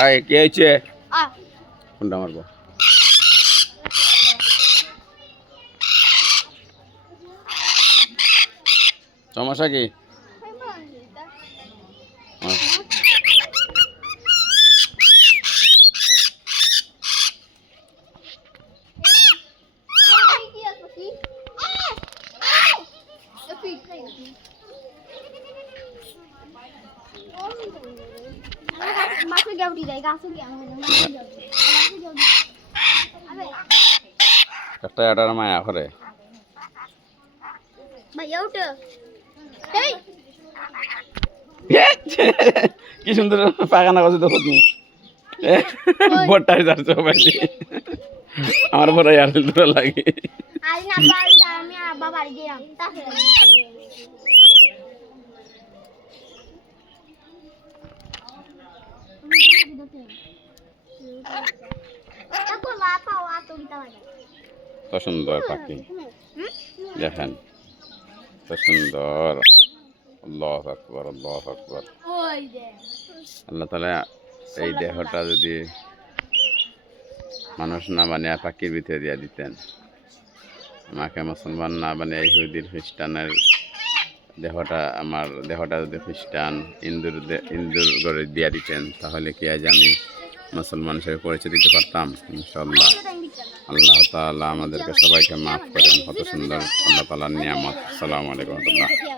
আয় কি হয়েছে কোনটা মারবো সমস্যা কি একটা এটার মায়া করে কি সুন্দর পাখানা করছে দেখো তুমি বড়টাই যাচ্ছে বাড়ি আমার বড় আর দুটো লাগে তো সুন্দর পাখি দেখেন তো সুন্দর আল্লাহু আকবার আল্লাহু আকবার আল্লাহ তাআলা এই দেহটা যদি মানুষ না বানিয়ে পাখির ভিতরে দিয়ে দিতেন আমাকে মুসলমান না বানিয়ে ইহুদির খ্রিস্টানের দেহটা আমার দেহটা যদি খ্রিস্টান ইন্দুর করে দিয়ে দিতেন তাহলে কি আজ আমি মুসলমান হিসেবে পরিচয় দিতে পারতাম ইনশাআল্লাহ আল্লাহ তাআলা আমাদেরকে সবাইকে মাফ করেন কত সুন্দর আল্লাহ তাআলার নিয়ামত আসসালামু আলাইকুম ওয়া রাহমাতুল্লাহ